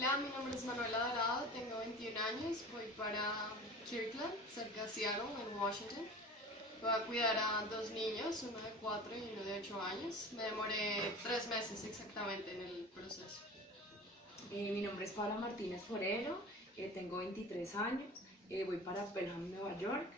Hola, mi nombre es Manuela Dorado, tengo 21 años, voy para Kirkland, cerca de Seattle, en Washington. Voy a cuidar a dos niños, uno de 4 y uno de 8 años. Me demoré 3 meses exactamente en el proceso. Mi nombre es Paula Martínez Forero, tengo 23 años, voy para Pelham, Nueva York.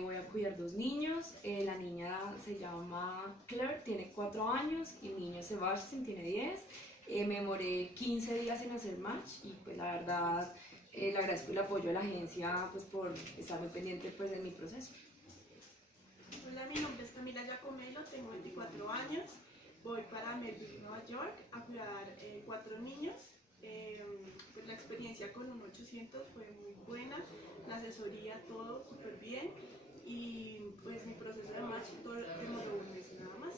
Voy a cuidar dos niños, la niña se llama Claire, tiene 4 años, y el niño Sebastian tiene 10. Me demoré 15 días en hacer match y pues la verdad le agradezco el apoyo de la agencia pues, por estar muy pendiente pues, de mi proceso. Hola, mi nombre es Camila Giacomelo, tengo 24 años, voy para Melville, Nueva York, a cuidar 4 niños. Pues la experiencia con un 800 fue muy buena, la asesoría, todo súper bien, y pues mi proceso de match demoró un mes nada más.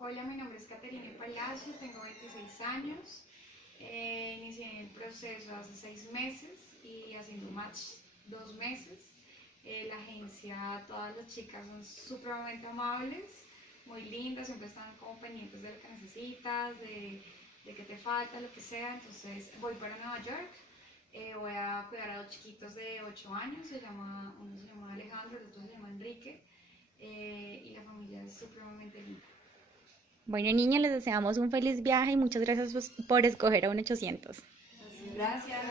Hola, mi nombre es Caterina Palacio, tengo 26 años. Inicié el proceso hace 6 meses y haciendo match 2 meses. La agencia, todas las chicas son supremamente amables, muy lindas, siempre están como pendientes de lo que necesitas, de qué te falta, lo que sea. Entonces voy para Nueva York, voy a cuidar a dos chiquitos de 8 años, uno se llama Alejandro, el otro se llama Enrique, y la familia es supremamente linda. Bueno, niña, les deseamos un feliz viaje y muchas gracias por escoger a un 800. Gracias.